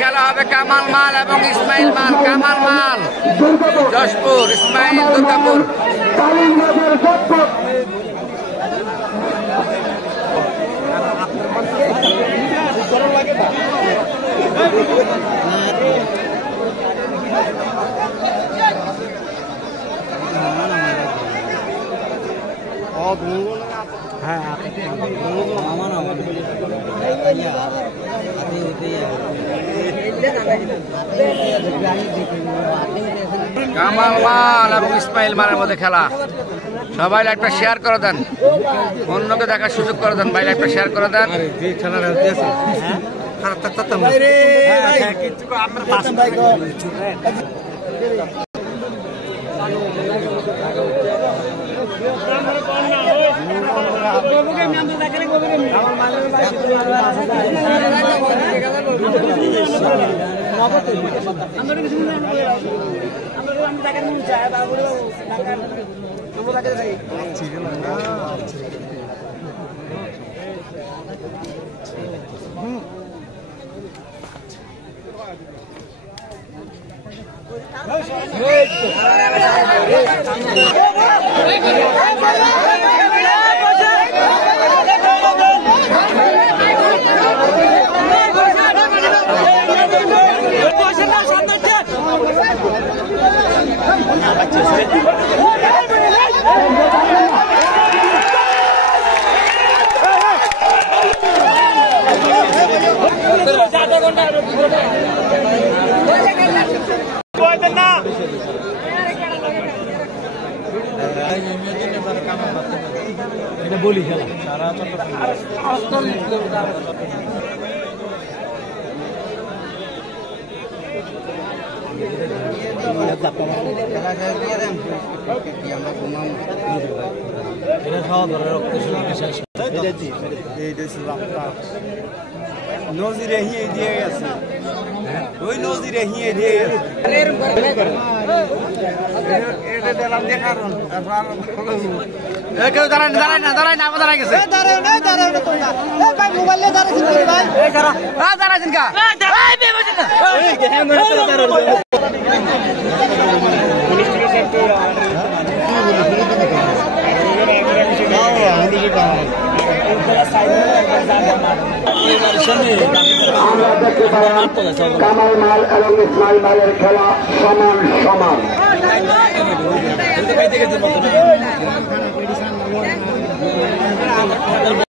খেলা হবে কামাল মাল এবং ইসমাইল মাল। কামাল মাল যশপুর, ইসমাইল দুর্গাপুর। কামাল মাল এবং ইসমাইল মালের মধ্যে খেলা। সবাই একটা শেয়ার করে দেন, অন্যকে দেখার সুযোগ করে দেন। ভাই একটা শেয়ার করে দেন। বলি খেলা নজিরে হিয়ে দিয়ে গেছে, ওই নজিরে হিয়ে দিয়ে গেছে। কেউ দাঁড়ায় না, দাঁড়ায় না, দাঁড়ায় গেছে। দাঁড়াইছেন কা আমরা দেখতে পাই কামাল মাল এবং ইসমাইল মালের খেলা সমান সমান।